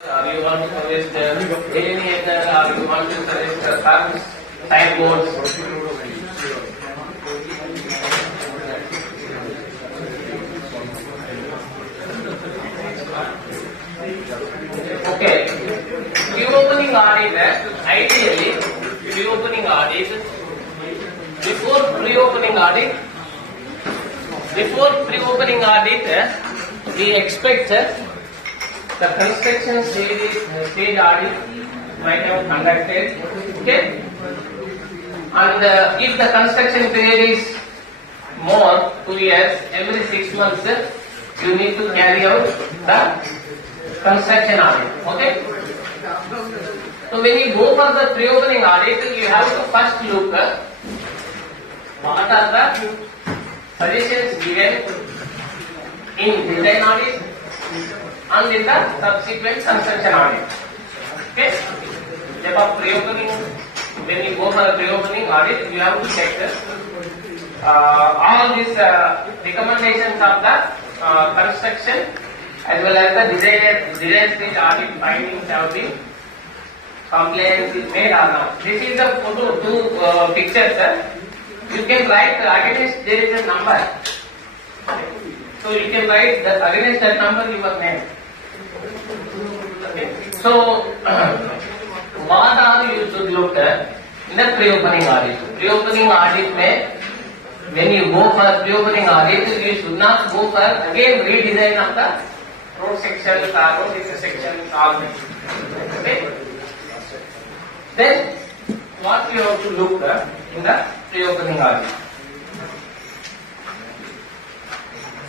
Or you want to suggest delineator, or you want to suggest some signboards. Okay. Pre-opening audit, ideally, pre-opening audit, before pre-opening audit, we expect the construction stage audit might have conducted, okay? And if the construction period is more 2 years, every 6 months, you need to carry out the construction audit, okay? So when you go for the pre-opening audit, you have to first look what are the suggestions given in design audit and in the subsequent construction audit. Okay? When you go for a pre-opening audit, you have to check all these recommendations of the construction as well as the design stage audit findings have been compliance is made or not. This is the two pictures. You can write against there is a number. So you can write against that number your name. Okay. So what are you should look at in the pre-opening audit? Pre-opening audit when you go for pre-opening audit, you should not go for again redesign of the road sections or road intersections all this. Okay. Then what you have to look in the pre-opening audit?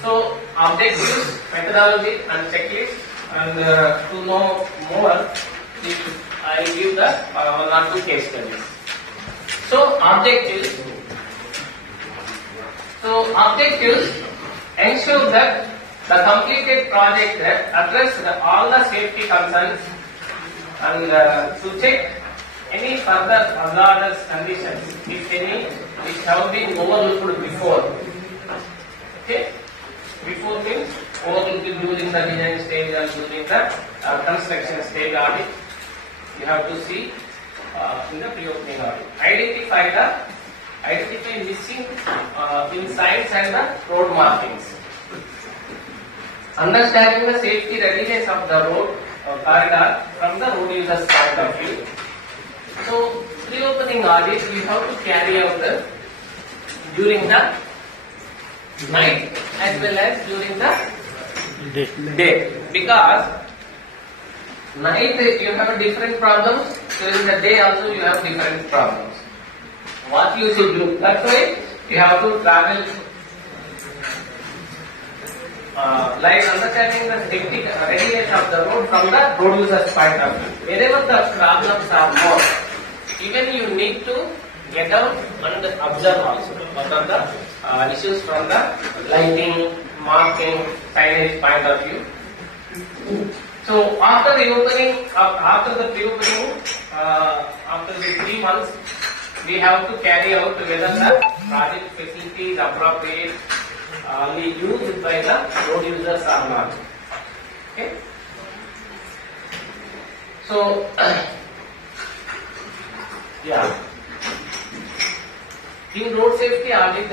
So objectives, methodology and checklist, and to know more, I give the one or two case studies. So objectives ensure that the completed project address all the safety concerns and to check any further hazardous conditions, if any, which have been overlooked before. Okay? Before means overlooked during the design stage and during the construction stage audit. You have to see in the pre-opening audit. Identify missing signs and the road markings. Understanding the safety readiness of the road corridor from the road user's point of view. So, pre-opening audit we have to carry out during the night as well as during the day. Because night you have different problems, during the day also you have different problems. What you should do? That's why you have to travel like understanding the safety readiness of the road from the road user's point of view. Wherever the problems are more, even you need to get out and observe also what are the issues from the lighting, marking, signage point of view. So after the pre-opening, after the 3 months, we have to carry out whether the project facility is appropriate, used by the road users or not. Okay. So yeah. In road safety audit,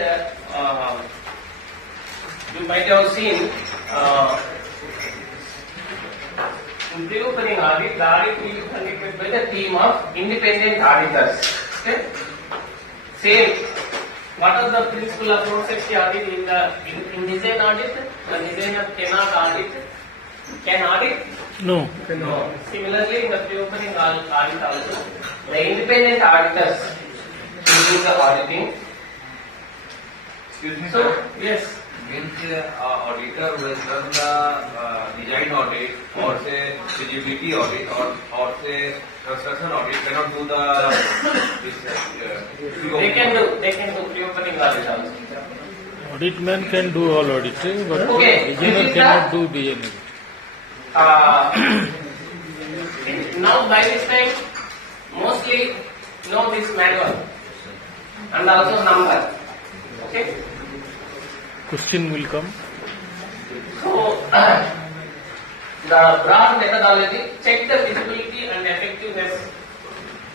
you might have seen in pre-opening audit, the audit will be conducted by the team of independent auditors. Okay? Same. What are the principle of road safety audit in design audit? The designer cannot audit. Can audit? No. No. Similarly, in the pre-opening audit also, the independent auditors will do the auditing. Excuse me, So, sir. yes. Means auditor will run the design audit or say feasibility audit or say construction audit cannot do the They can do pre-opening audit also. Audit man can do all auditing, but Okay, designer this is cannot do designing. Now by this time, mostly know this manual and also number. Okay. Question will come. So the broad methodology, check the feasibility and effectiveness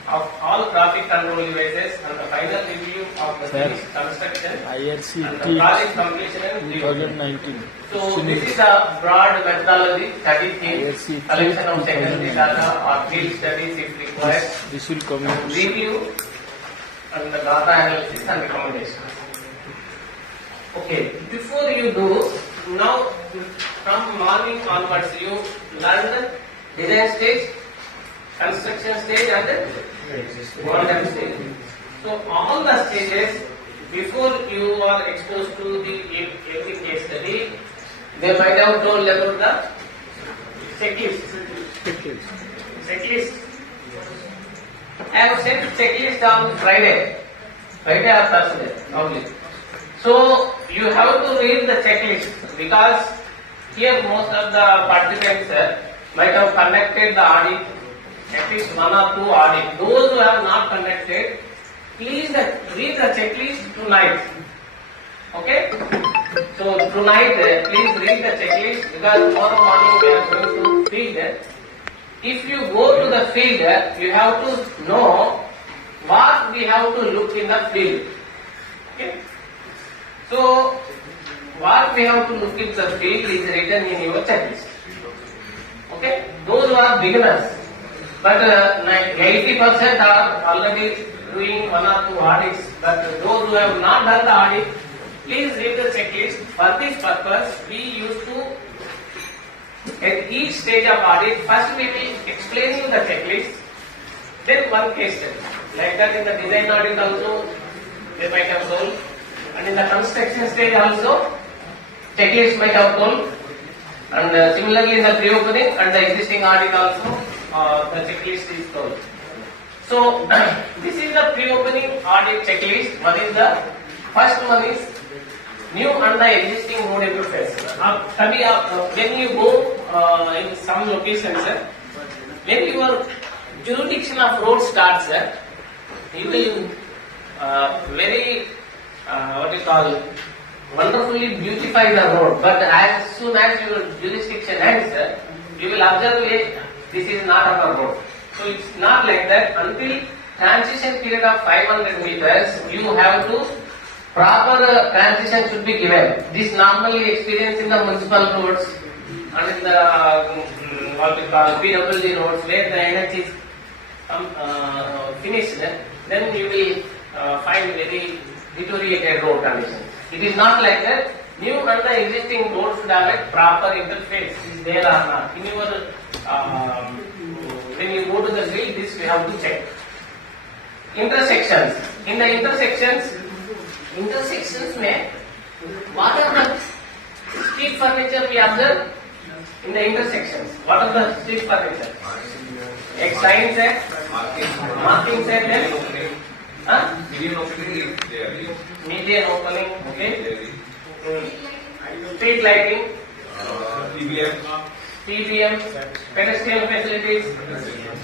of all traffic control devices and the final review of the Sir. finished construction and the IRCT project completion and review. 2019. So this is a broad methodology, study themes, IRCT collection of secondary 2019. data or field studies if required, This will come in. review and the data analysis and recommendations. Okay, before you do, now from morning onwards you learn the design stage, construction stage and the modern stage. So all the stages before you are exposed to the every case study, they might have told about the checklist. Checklist. I have sent checklist on Friday or Thursday only. So you have to read the checklist because here most of the participants might have conducted the audit, at least one or two audit. Those who have not conducted, please read the checklist tonight. Okay? So tonight, please read the checklist because tomorrow morning we are going to field. If you go to the field, you have to know what we have to look in the field. Okay? So what we have to look in the field is written in your checklist. Okay? Those who are beginners, but 80% are already doing one or two audits. But those who have not done the audit, please read the checklist. For this purpose, we used to, at each stage of audit, first we will explain you the checklist, then one case study. Like that in the design audit also, they might have told. And in the construction stage also, checklist might have told. And similarly in the pre-opening and the existing audit also, the checklist is told. So this is the pre-opening audit checklist. What is the first one is new and the existing road interface. When you go in some locations, when your jurisdiction of road starts, you will very what you call wonderfully beautify the road. But as soon as your jurisdiction ends, you will observe this is not our road. So it's not like that. Until transition period of 500 meters, you have to proper transition should be given. This normally experienced in the municipal roads and in the what we call PWD roads where the NH is finished. Then you will find very deteriorated road conditions. It is not like that. New and the existing roads should have a proper interface. Is there or not? In your when you go to the field, this we have to check. Intersections. In the intersections में what are the street furniture we observe in the intersections? What are the street furniture? एक signs है, markings है, then Median opening is there. median opening, okay. Street lighting, TBM, pedestrian facilities.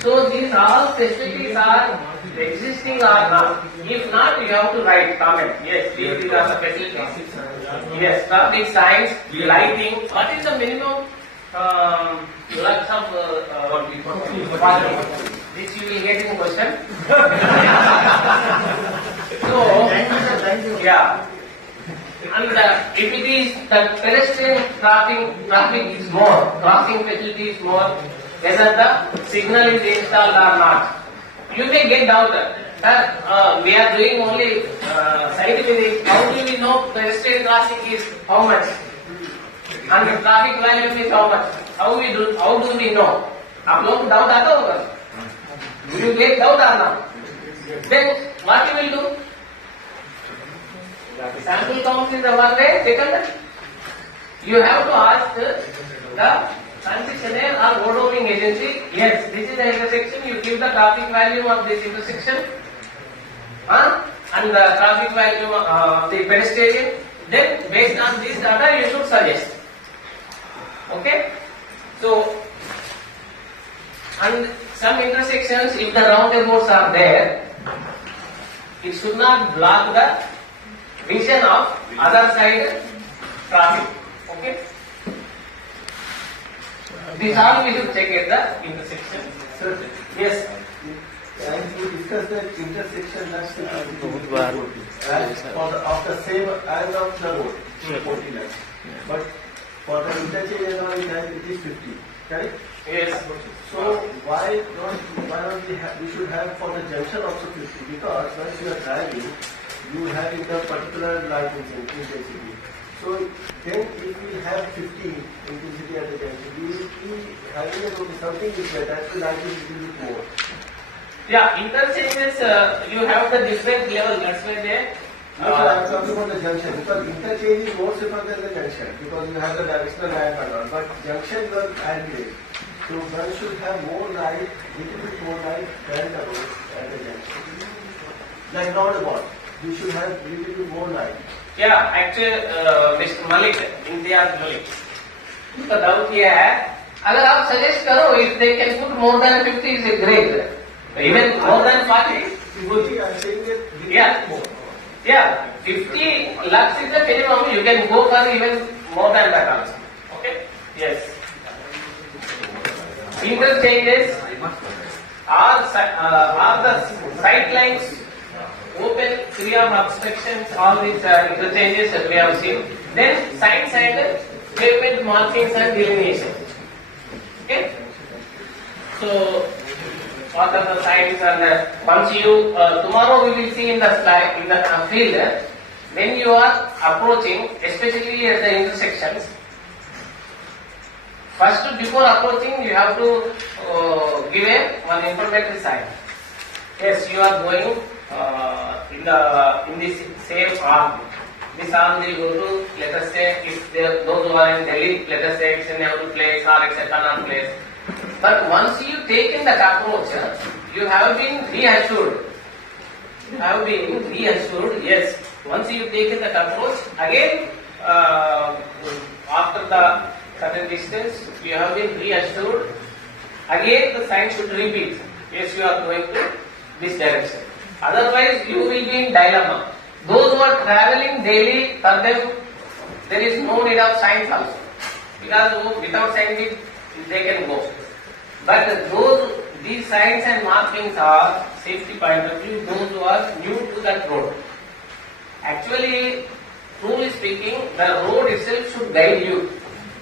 So these all facilities are existing or not. If not, you have to write comment. Yes, these are the facilities. Yes, traffic signs, lighting. What is the minimum lux of parking? This you will get in question. So, yeah. And if it is the pedestrian traffic is more, crossing facility is more, whether the signal is installed or not. You may get doubted. Sir, we are doing only side visits. How do we know pedestrian crossing is how much? And the traffic volume is how much? How do we know? आप लोग को doubt आता होगा? Do you get doubt or not? Then what you will do? Sample counts is the one way. Second, you have to ask the concessionaire or road opening agency. Yes, this is the intersection. You give the traffic value of this intersection, and the traffic value of the pedestrian. Then, based on this data, you should suggest. Okay. So, and some intersections, if the roundabouts are there, it should not block the vision of other side traffic. Okay. This all we should check at the intersection. Sir, Yes. and we discussed that intersection lakhs to 40 lakhs for the of the same as of the road, 40 lakhs. But for the interchange and all, it is 50, correct? Yes. So why not we should have for the junction also 50? Because once you are driving, you have in the particular light intensity. So then if we have 50 intensity at the junction, we will be having something is better. That will light is a little bit more. Yeah, interchanges, you have the different level, that's why they. No, sir, I am talking about the junction because interchange is more safer than the junction because you have the directional lamp and all. But junction you are accurate. So one should have more light, little bit more light than the road at the junction. Like roundabout, you should have little bit more light. Yeah, actually, Mr. Malik, Imtiaz Malik, उसका doubt ये है, अगर आप suggest करो, if they can put more than 50 is great, even more than 40. Vibhuti, I am saying that Yeah. more. Yeah, 50 lakhs is the minimum. You can go for even more than that also. Okay? Yes. Interchanges are the sight lines open, free of obstructions, all these interchanges that we have seen. Then signs and pavement markings and delineation. Okay? So, what are the signs and once you tomorrow we will see in the slide in the field when you are approaching, especially at the intersections. First, before approaching, you have to give one informative sign. Yes, you are going in this same arm. This arm will go to, let us say, if those who are in Delhi, let us say it's in Nehru place or it's at Kannaught place. But once you take in that approach, you have been reassured. You have been reassured, yes. Once you take in that approach, again, after the certain distance, you have been reassured. Again, the sign should repeat. Yes, you are going to this direction. Otherwise, you will be in dilemma. Those who are traveling daily, for them, there is no need of signs also. Because without signs, they can go. But these signs and markings are safety point of view, those who are new to that road. Actually, truly speaking, the road itself should guide you.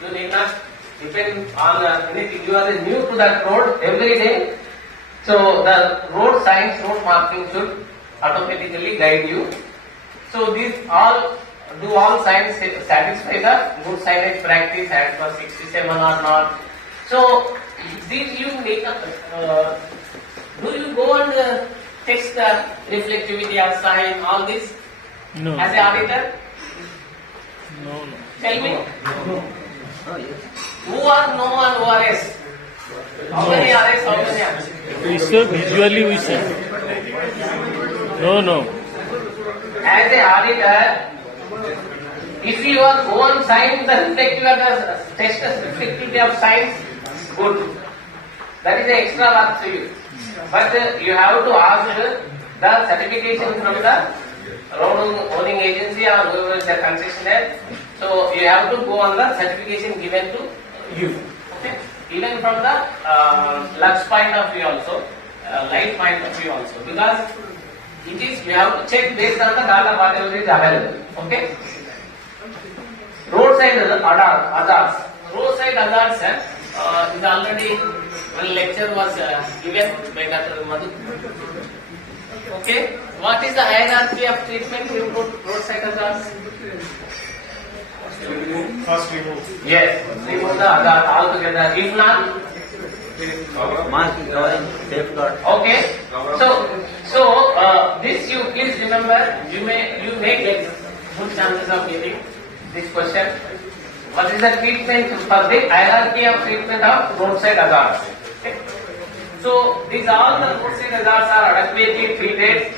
You need not depend on anything. You are new to that road every day. So the road signs, road markings should automatically guide you. So these all signs satisfy the good signage practice as per 67 or not. So these you make up. Do you go and test the reflectivity of sign, all this No. as an auditor? No. Tell me. Who are no and who are yes? How many are yes? How many are yes? We say visually we say. No. As an auditor, if you are go on sign the test the reflectivity of signs, good. That is the extra work to you. But you have to ask the certification from the road owning agency or whoever is the concessionaire. So you have to go on the certification given to you. Okay? Even from the lux point of view also, light point of view also. Because it is, you have to check based on the data whatever is available. Okay? Roadside hazards. Roadside hazards is already one lecture was given by Dr. Madhu. Okay? What is the hierarchy of treatment in roadside hazards? First remove. Yes, remove the hazard altogether. If not, Mask covering, safeguard. okay. So this you please remember. You may get good chances of getting this question. What is the treatment for the hierarchy of treatment of roadside hazards? Okay. So these all the roadside hazards are adequately treated.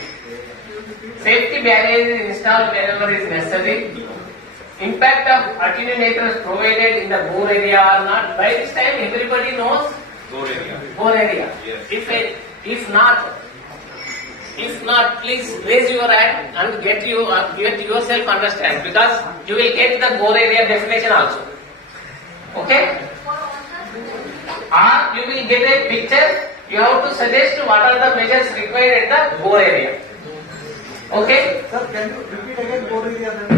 Safety barriers is installed wherever is necessary. Impact of attenuators provided in the bore area or not. By this time everybody knows Door area. bore area. Yes. If not, please raise your hand and get yourself understand, because you will get the bore area definition also. Okay? or you will get a picture. You have to suggest what are the measures required at the bore area. Okay? Sir, can you repeat again bore area then?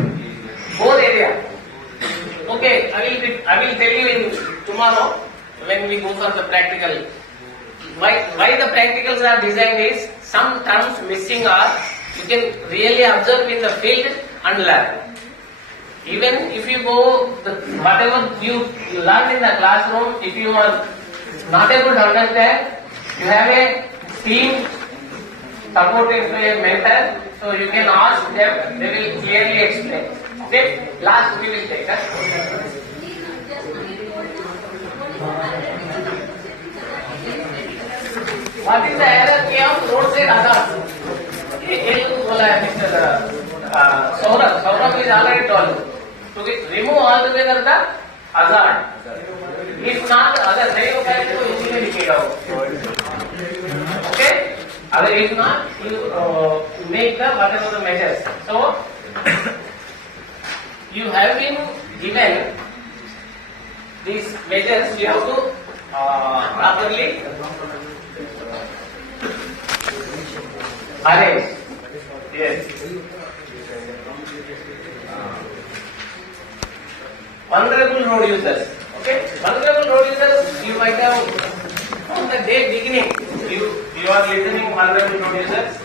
Bore area. Okay, I will tell you in tomorrow when we go for the practical. Why the practicals are designed is some terms missing are you can really observe in the field and learn. Even if you go whatever you learn in the classroom, if you are not able to understand, you have a team supported by a mentor, so you can ask them, they will clearly explain. Okay, last we will take that. What is the hierarchy of roadside hazards? ये बोला है Mr. Saurabh is already told. To remove altogether the hazard. If not, अगर नहीं हो पाए तो इसी में लिखेगा वो. Okay? अगर if not, you make the whatever the measures. So you have been given these measures. You have to properly arrange. Yes. Vulnerable road users. Okay. Vulnerable road users. You might have from the day beginning. You are listening vulnerable road users.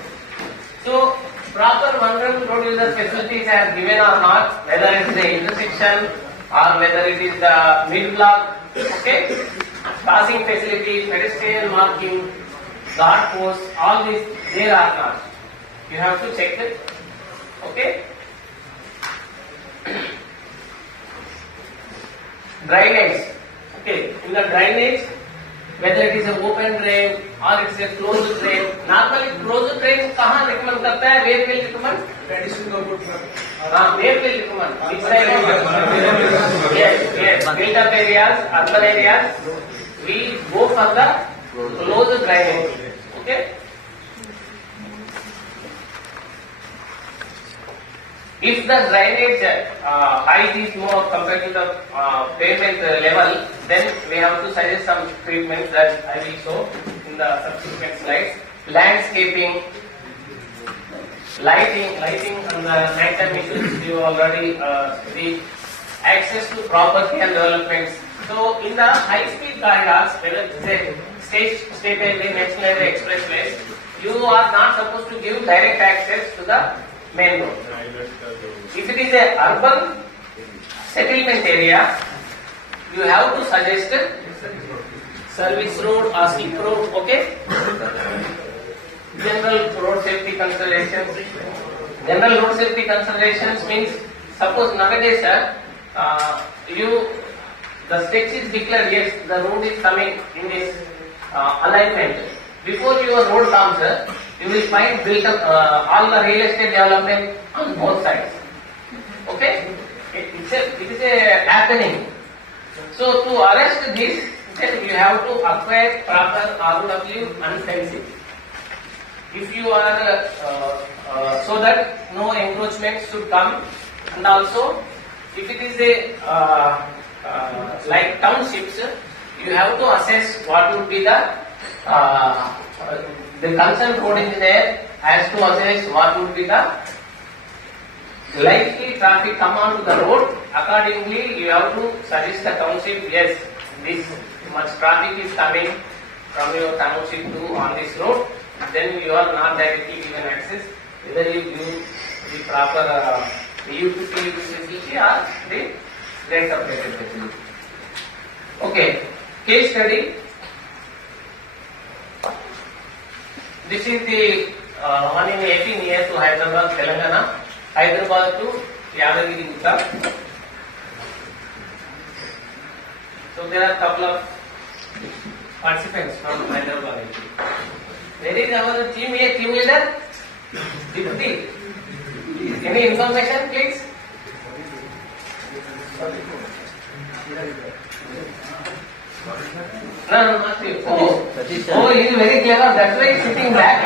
So proper vulnerable road user facilities are given or not, whether it is the intersection or whether it is the mid block. Okay. Passing facilities, pedestrian marking, guard posts, all these there are not. You have to check it. Okay. Drainage. Okay. In the drainage, whether it is an open drain or it is a closed drain. Normally closed drain कहाँ recommend करता है? Where will recommend? Where will recommend? Which side of? Yes. Built up areas, urban areas. We go for the closed drainage. Okay. If the drainage height is more compared to the pavement level, then we have to suggest some treatments that I will show in the subsequent slides. Landscaping, lighting and the nighttime issues you already see. Access to property and developments. So in the high-speed corridors, whether it's a state highway, national highway, expressways, you are not supposed to give direct access to the main road. If it is a urban settlement area, you have to suggest service road or slip road. Okay. General road safety considerations. General road safety considerations means suppose nowadays, the stretch is declared. Yes, the road is coming in this alignment. Before your road comes, you will find built up all the real estate development on both sides. Okay, it is a happening. So to arrest this, then you have to acquire proper ROW and fencing. If you are so that no encroachment should come, and also if it is a like townships, you have to assess what would be the concerned road engineer has to assess what would be the likely traffic come onto the road. Accordingly, you have to suggest the township, yes, this much traffic is coming from your township to on this road. Then you are not directly given access. Whether you give the proper utility facility or the rate operated facility. Okay, case study. This is the one in AP near to Hyderabad, Telangana. Hyderabad to Yadagiri Gutta. So there are a couple of participants from Hyderabad. Where is our team here? Team leader? Deputy. Any information, please? No, not you. Oh, he is very clever. That's why he is sitting back.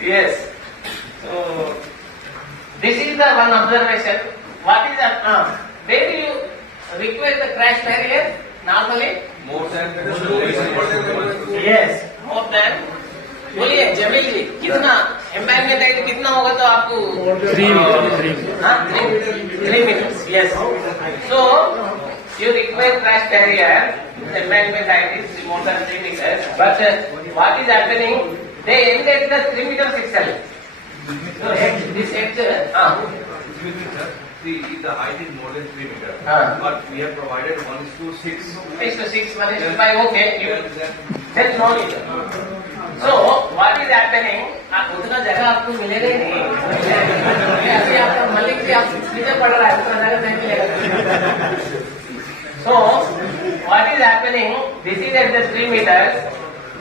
Yes. So this is the one observation. What is that? Where do you require the crash barrier normally? More than Yes, more than. बोलिए जमील जी कितना embankment height कितना होगा तो आपको 3 meter. 3 meters. Yes. So you require crash barrier. The embankment height is more than 3 meters. But what is happening? They end at the 3 meters itself. So this edge. See, the height is more than 3 meters. But we have provided 1:6. 1:6, 1:5. Okay. Then no need. So what is happening? उतना जगह आपको मिलेगा ही नहीं. अभी आपका मलिक भी आप सीधे पड़ रहा है, उतना जगह नहीं मिलेगा. So what is happening? This is at the 3 meters,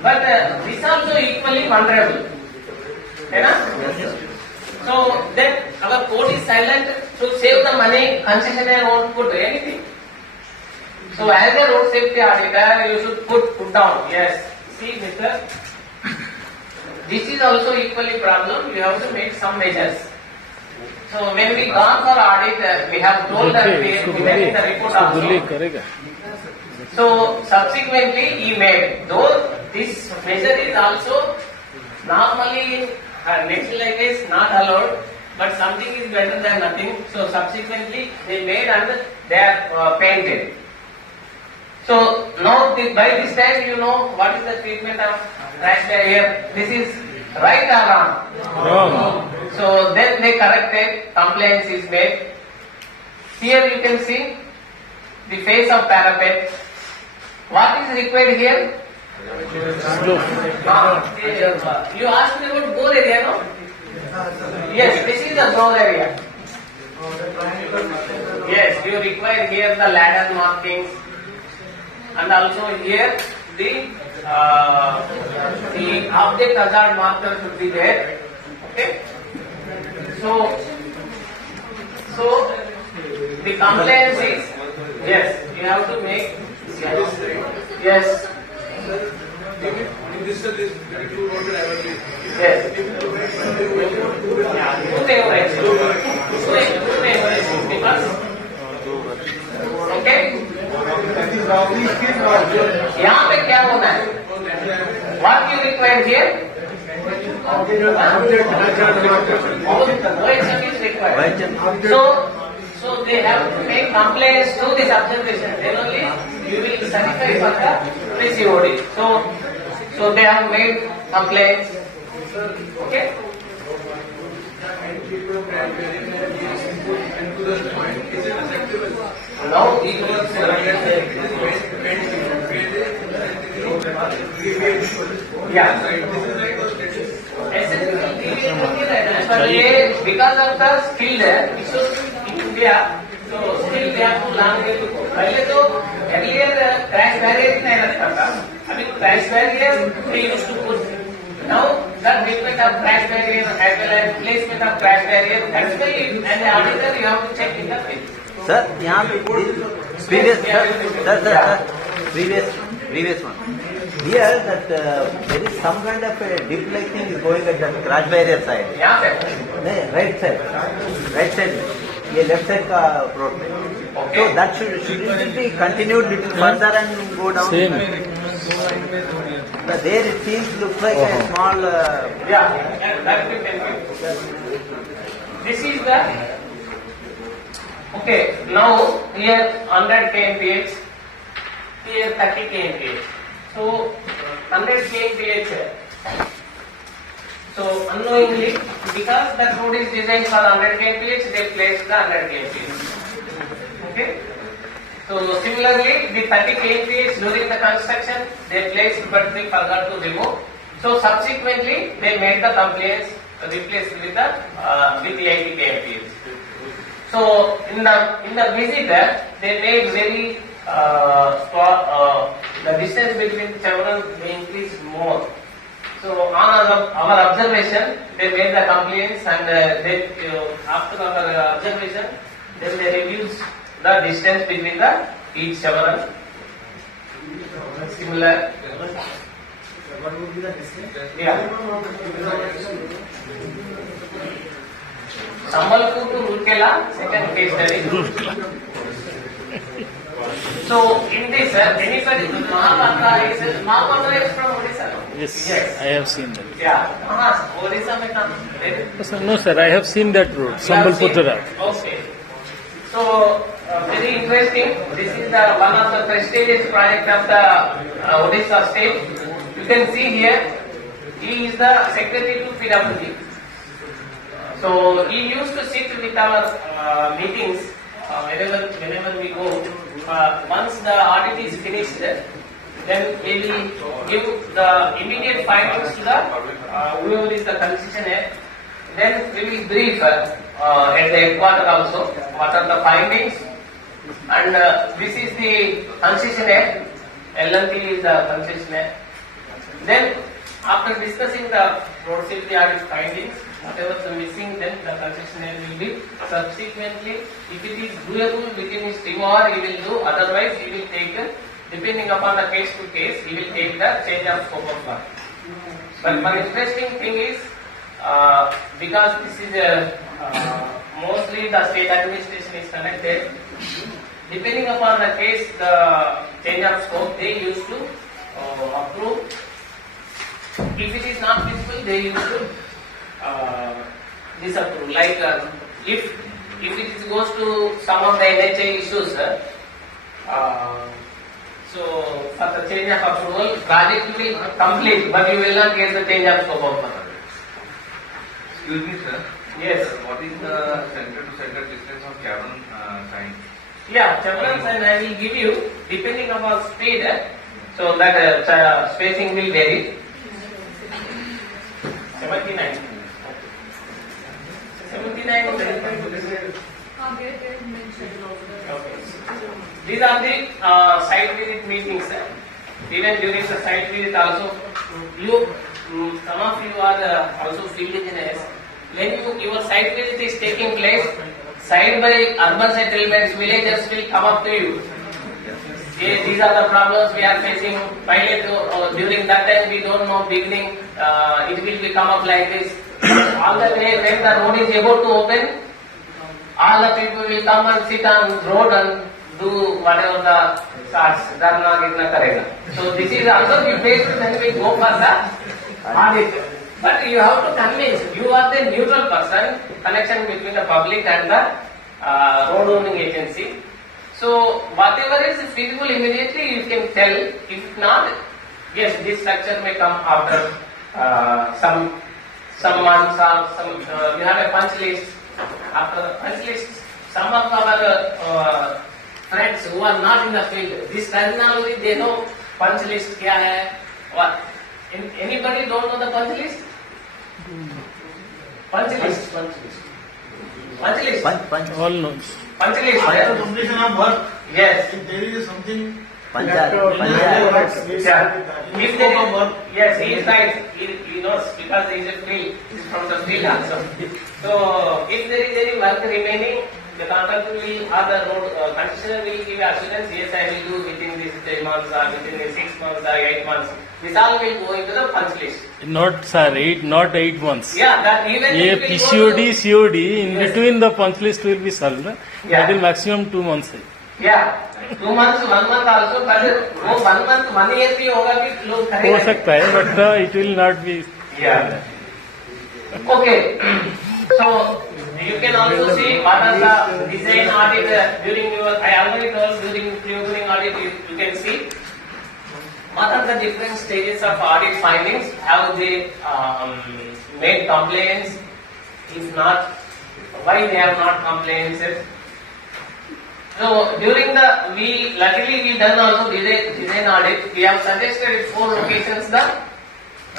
but this also equally vulnerable. है ना? So then our court is silent to save the money. Concessionaire won't put anything. So as a road safety auditor, you should put down. Yes. See, Mr. This is also equally problem. You have to make some measures. So when we gone for audit, we have told that we made in the report इसको गुल्ली also. करेगा. So subsequently he made. Though this measure is also normally in national highways not allowed, but something is better than nothing. So subsequently they made and they are painted. So now by this time you know what is the treatment of crash barrier. This is right or wrong? Wrong. So then they corrected, complaints is made. Here you can see the face of parapet. What is required here? Slope. You asked me about bore area, no? Yes, this is the bore area. Yes, you require here the ladder markings, and also here the object hazard marker should be there. Okay. So the compliance is, yes, you have to make, yes. Yes. Because, okay. यहाँ पे क्या होना है? What you require here? OHM is required. So they have to make complaints to this observation. Then only you will certify for the PCOD. So they have made complaints. Okay. Now yeah. But because of the skill issues in India, so still they have to learn it. पहले तो earlier crash barrier नहीं रखता था. अभी crash barrier they used to put. Now the treatment of crash barrier as well as placement of crash barrier. That's why as an auditor you have to check in the field. Sir, यहाँ पे previous one. Here that there is some kind of a dip-like thing is going at the crash barrier side. यहाँ पे. नहीं, right side. ये left side का road पे. Okay. So that shouldn't be continued little further and go down. Same. But there it seems looks like a small. Yeah, that we can do. This is the. Okay, now here 100 kmph, here 30 kmph. So 100 kmph. So unknowingly, because the road is designed for 100 kmph, they placed the 100 kmph. Okay. So similarly, the 30 kmph during the construction, they placed but they forgot to remove. So subsequently, they made the complaints replaced with the 80 kmph. So in the visit, they made very the distance between chevron they increased more. So on our observation, they made the complaints and they after our observation, then they reduced the distance between each chevron. Similar. What would be the distance? Yeah. Sambalpur to Rourkela, second case study. So in this, anybody, Mahabharata is from Odisha. Yes, Yes. I have seen that. Yeah. Odisha mein kam. Sir, no, sir, I have seen that road, Sambalpur. Okay. So, very interesting. This is the one of the prestigious project of the Odisha state. You can see here, he is the secretary to PWD. So, he used to sit with our meetings whenever we go. Once the audit is finished, then he will give the immediate findings to the whoever is the concessionaire. Then we will brief at the headquarters also what are the findings, and this is the concessionaire. L&T is the concessionaire. Then after discussing the road safety audit findings, whatever the missing, then the concessionaire will be subsequently, if it is doable within his team, or he will do, otherwise he will take, depending upon the case to case, he will take the change of scope of work. But one interesting thing is, because this is mostly the state administration is connected, depending upon the case, the change of scope, they used to approve. If it is not feasible, they used to disapprove. Like if it goes to some of the NHA issues, so for the change of approval, project will complete, but you will not get the change of scope of work. Excuse me, sir. Yes. What is the center to center distance of cavern sign? Yeah, chevron sign I will give you depending upon speed, so that spacing will vary. 79. 79 is okay. These are the site visit meetings. Even during the site visit also, some of you are also field engineers. When your site visit is taking place, side by urban settlements, villagers will come up to you. Okay, these are the problems we are facing. During that time we don't know beginning, it will be come up like this. All the way when the road is about to open, all the people will come and sit on road and do whatever the starts, dharna, girna karega. So this is also we face when we go for the audit. But you have to convince, you are the neutral person, connection between the public and the road owning agency. So whatever is feasible immediately you can tell. If not, yes, this structure may come after some months or some. We have a punch list. After the punch list, some of our friends who are not in the field, this terminology they know punch list kya hai. What? Anybody don't know the punch list? Punch list. Punch list. Punch. All knows. Punch list. After completion of work, Yes. if there is something Panchayat. Yeah. If there is, yes, he is right. He knows because he is a field. He is from the field also. So if there is any work remaining, the contractor will, or the road concessionaire will give assurance. Yes, I will do within these 3 months or within the 6 months or 8 months. This all will go into the punch list. Not, sir, not 8 months. Yeah, that even ये it will PCOD, go COD, in Yes. between the punch list will be solved. Yeah. That will maximum 2 months. है. to, yeah, 2 months, 1 month also. But वो 1 month, 1 year भी होगा कि लोग हो करेंगे. सकता है, but it will not be. Yeah. Okay. So you can also see what are the design audit during your. I already told during pre-opening audit you can see what are the different stages of audit findings. Have they made complaints? If not, why they have not complaints? So during the luckily we done also design audit. We have suggested 4 locations the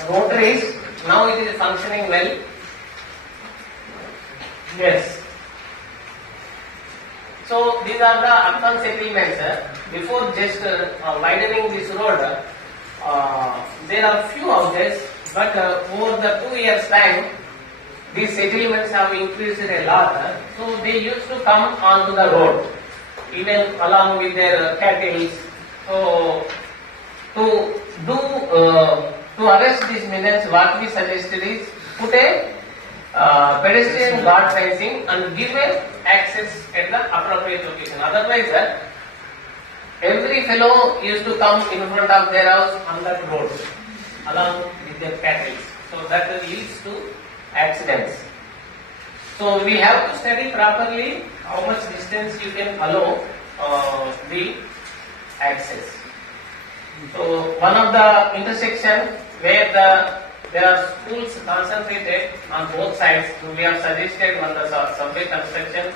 rotaries. Now it is functioning well. Yes. So these are the urban settlements. Before just widening this road, there are few houses, but over the 2 years time, these settlements have increased a lot. So they used to come onto the road, even along with their cattle. So to arrest these menace, what we suggested is put a pedestrian guard fencing and give a access at the appropriate location. Otherwise, every fellow used to come in front of their house on that road along with their cattle. So that leads to accidents. So we have to study properly how much distance you can allow the access. So one of the intersection where there are schools concentrated on both sides, so we have suggested on the subway construction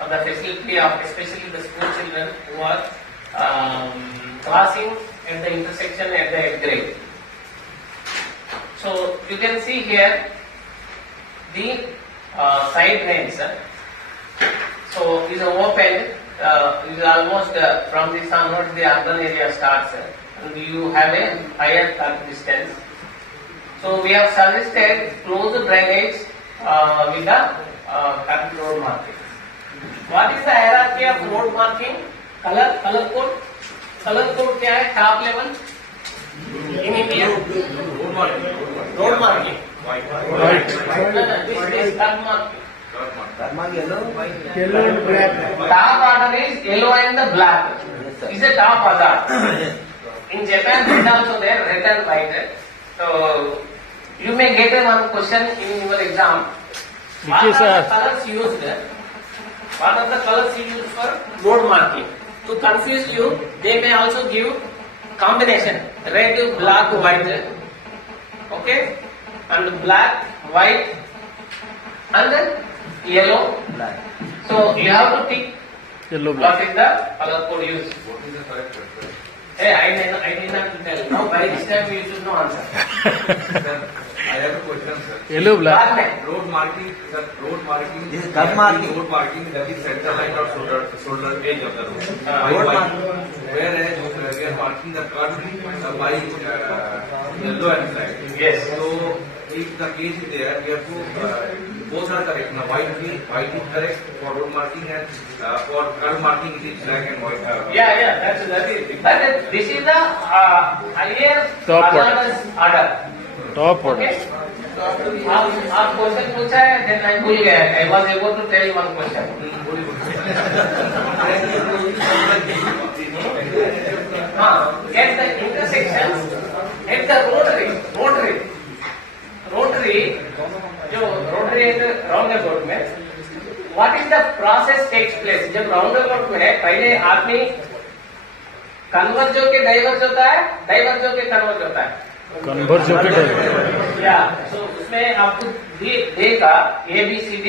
of the facility of especially the school children who are crossing at the intersection at the grade. So you can see here the side lanes. So is open. Is almost from this onwards the urban area starts, and you have a higher cut distance. So we have suggested closed drainage with the cut road marking. What is the hierarchy of road marking? Color code. Color code क्या है? Top level in India. Road marking. White. No, this is cut marking. Karma yellow. Top order is yellow and the black. Is a top hazard. In Japan, it is also there, red and white. So you may get one question in your exam. What are the colors used? What are the colors used for road marking? To confuse you, they may also give combination red, black, white. Okay, and black, white, and then yellow, Black. So you have to pick Yellow what black. is the color code used. What is the correct answer? Hey, I did not tell. Now by this time you should know answer. Sir, I have a question, sir. Yellow black. Black man. Road marking, sir, road marking. This is curb marking. Road marking, that is center line or shoulder edge of the road. Road By- marking. Whereas we are marking the cut by yellow and black. Yes. So if the case is there, we have to both are correct. Now white is correct for road marking and for cut marking it is black and white. Yeah, that is. But this is the higher Top order. hazardous order. Top order. Okay. आप question पूछा है, then I भूल गया. I was able to tell one question. At the intersections, at the rotary, जो rotary round about में, what is the process takes place? जब round about में है, पहले आदमी कन्वर्ज होके डाइवर्ज होता है, डाइवर्ज होके कन्वर्ज होता है. Converge होके डाइवर्ज. या तो उसमें आपको देगा ABCD,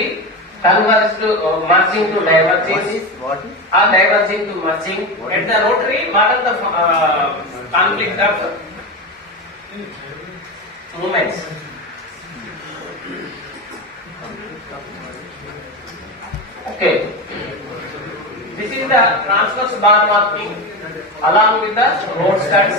converge to merging to diverging, What is? or diverging to merging. At the rotary, what are the conflict of movements? Okay. This is the transverse bar marking along with the road studs.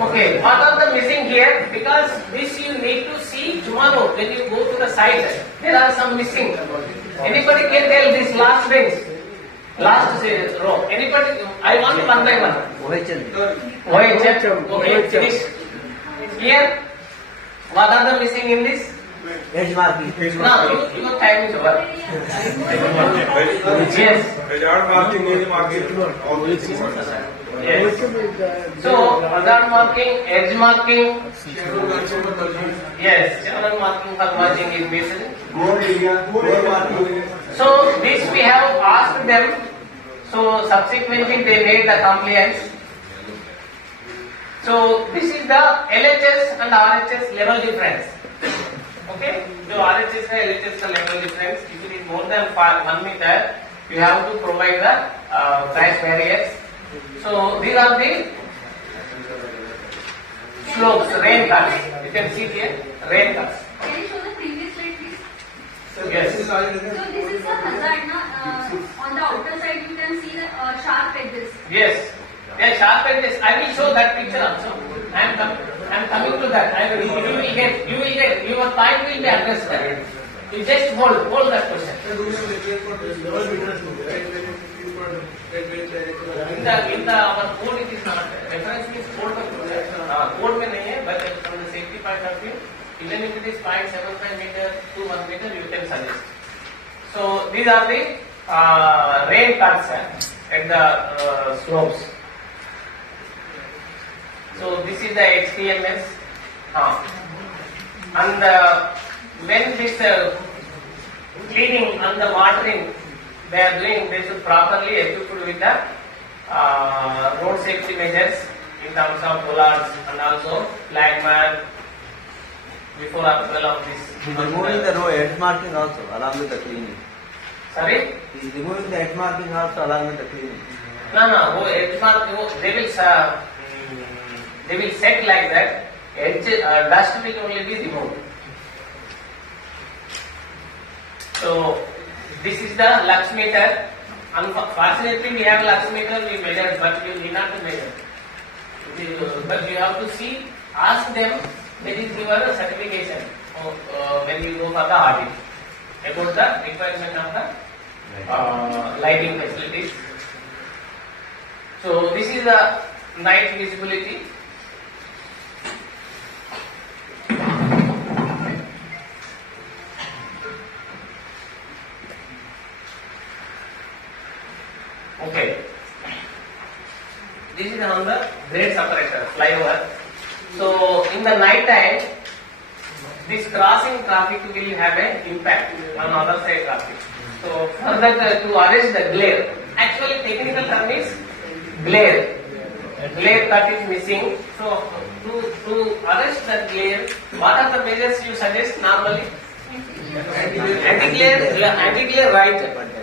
Okay, what are the missing here? Because this you need to see tomorrow when you go to the site. There are some missing. Anybody can tell this last bench, last row. Anybody? I want one by one. OHL. Okay, finish. Here, what are the missing in this? Edge marking. Now, your time is over. Yes. Hazard marking, edge marking, all these things. Yes. So, hazard marking, edge marking, yes, channel marking for merging is missing. More area, more marking. So, this we have asked them. So, subsequently they made the compliance. So, this is the LHS and RHS level difference. Okay, जो RHS है LHS का level difference. If it is more than 1 meter, you have to provide the crash barriers. So these are the slopes, rain cuts. You can see here, rain cuts. Can you show the previous slide, please? Yes. So this is the hazard, na? On the outer side you can see the sharp edges. Yes. Yeah, sharp edges. I will show that picture also. I am coming to that. You will get, your point will be addressed there. You just hold that question. In the our code it is not. Reference means code का code में नहीं है, but from the safety point of view, even if it is 0.75 meter to 1 meter, you can suggest. So these are the rain cuts. at the slopes. So this is the HTMS. And when this cleaning and the watering they are doing, they should properly equipped with the road safety measures in terms of bollards and also flag man before approval of this. He's removing the road edge marking also along with the cleaning. Sorry? He's removing the edge marking also along with the cleaning. No, edge mark, they will set like that. Edge dust will only be removed. So this is the lux meter. Unfortunately, we have lux meter. We measure, but we need not to measure. But you have to see, ask them. That is your certification when you go for the audit about the requirement of the lighting facilities. So this is the night visibility. Okay. This is on the grade separator flyover. So in the night time, this crossing traffic will have an impact on other side traffic. So for that to arrest the glare, actually technical term is glare. Glare cut is missing. So to arrest the glare, what are the measures you suggest normally? Anti-glare right.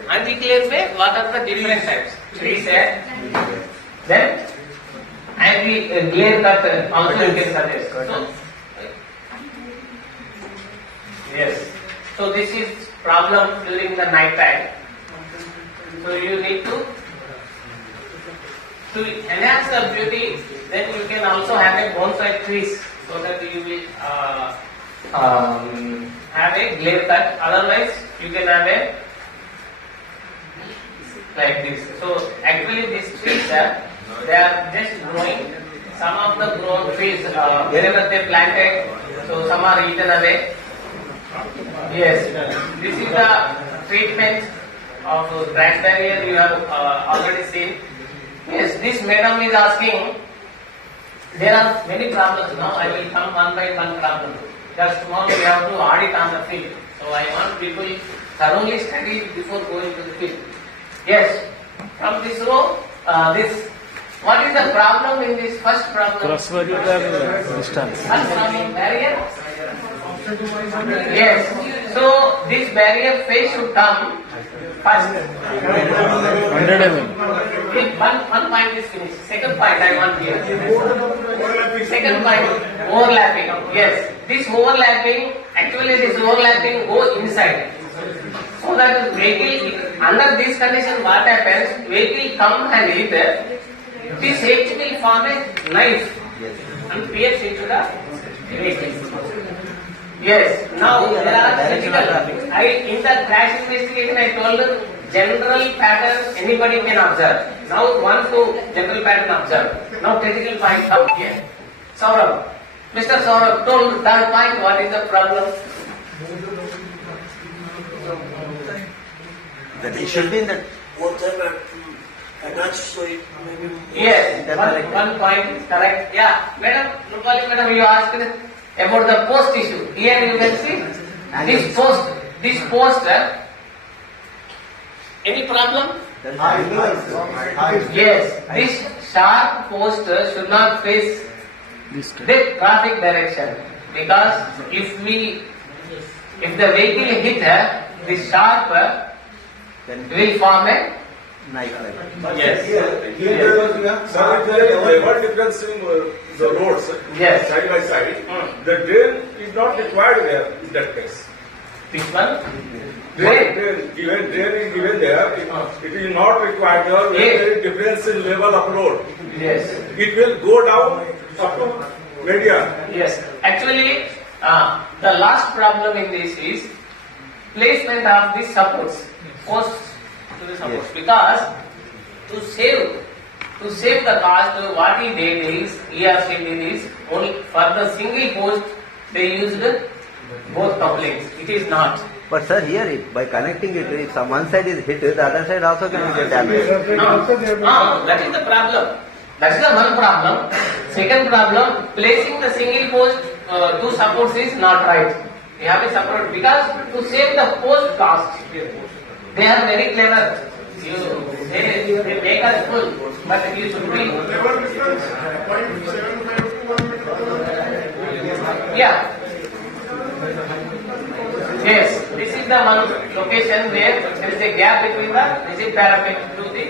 Anti-glare में what are the different types? Three set. Then anti-glare cut also you can suggest. So, yes. So this is problem during the night time. So you need to enhance the beauty. Then you can also have a bonsai trees so that you will have a glare cut. Otherwise, you can have a like this. So actually, these trees they are just growing. Some of the grown trees wherever they planted, so some are eaten away. Yes, this is the treatment of grass barrier you have already seen. Yes, this madam is asking. There are many problems now. I will come one by one problem. Just tomorrow we have to audit on the field. So I want people thoroughly study before going to the field. Yes, from this row, what is the problem in this first problem? Cross barrier distance. First problem, barrier? Yes, so this barrier phase should come first. 100 mm. Okay, one point is finished. Second point I want here. Second point, overlapping. Yes, this overlapping, actually this overlapping go inside. So that vehicle, under this condition what happens, vehicle come and hit, this edge will form a knife and pierce into the vehicle. Yes, now there are critical. In the crash investigation I told general pattern anybody can observe. Now one to general pattern observe. Now critical point out here. Saurabh, Mr. Saurabh told third point, what is the problem? That it should be in the Whatever attached, so it maybe. Yes, one point is correct. Yeah, madam, Rupali madam, you asked about the post issue. Here you can see this post. Any problem? Yes, this sharp post should not face the traffic direction, because if the vehicle hit this sharp will form a knife. yes. Sir, if there is level difference in the roads, Yes. side by side, the drain is not required there in that case. This one. Drain is given there, it is not required there, there is difference in level of road. Yes. It will go down up to median. Yes. Actually, the last problem in this is placement of the supports, posts to the supports, because to save the cost, what he did is, he or she did is, only for the single post they used both couplings. It is not. But sir, here by connecting it, if some one side is hit, the other side also can get damaged. That is the problem. That is the one problem. Second problem, placing the single post two supports is not right. You have to separate because to save the post cost, they are very clever. They make us full, but you should be. Yeah. Yes, this is the one location where there is a gap between the rigid parapet to the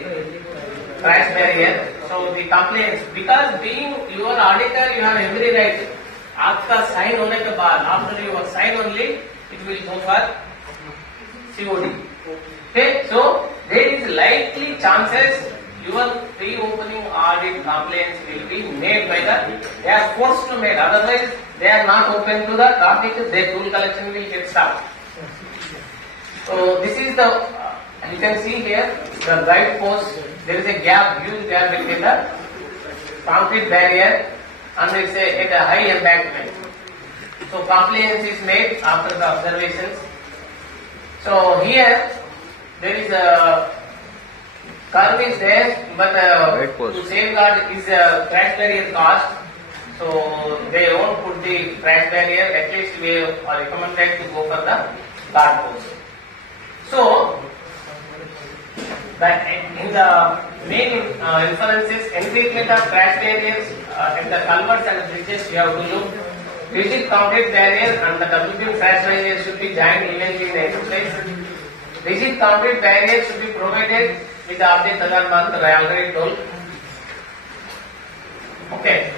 crash barrier. So the complaints, because being your auditor, you have every right. आपका sign होने के बाद, after your sign only, it will go for COD. Okay, so there is likely chances your pre-opening audit complaints will be made by the, they are forced to make, otherwise they are not open to the traffic, their tool collection will get stopped. So this is the, you can see here, the guide post, there is a gap, huge gap between the concrete barrier and it's at a high embankment. So compliance is made after the observations. So here, there is a curve is there, but to safeguard is a crash barrier cost. So they won't put the crash barrier. At least we are recommended to go for the guard post. So in the main inferences, encirclement of crash barriers at the culverts and bridges, you have to look. Rigid concrete barrier and the WB crash barrier should be joined evenly in the interface. Rigid concrete barrier should be provided with the object other month, I already told. Okay.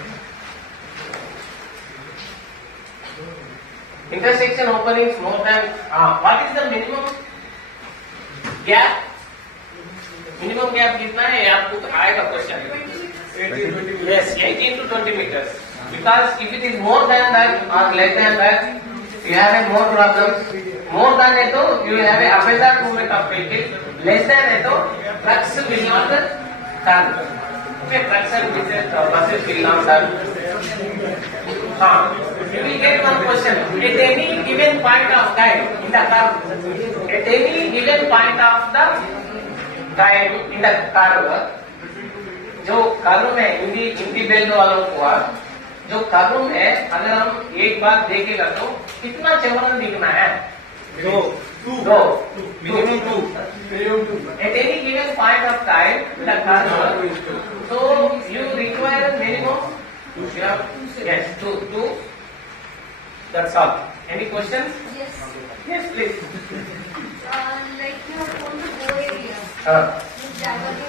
Intersection openings more than, what is the minimum gap? Minimum gap कितना है आपको आएगा question? Yes, 18 to 20 meters. Because if it is more than that or less than that, you have a more problems. More than है तो you have a appellate movement of vehicle. Less than है तो trucks will not turn. Okay, trucks and buses will not turn. You will get one question. At any given point of time in the curve, at any given point of the time in the curve, जो curve में Hindi belt वालों को जो curve में अगर हम एक बार देखेगा तो कितना चमन दिखना है? दो minimum two at any given point of time the curve, so you require minimum yes two. That's all. Any questions? Yes. Yes, please. Like you have told the go area. With Java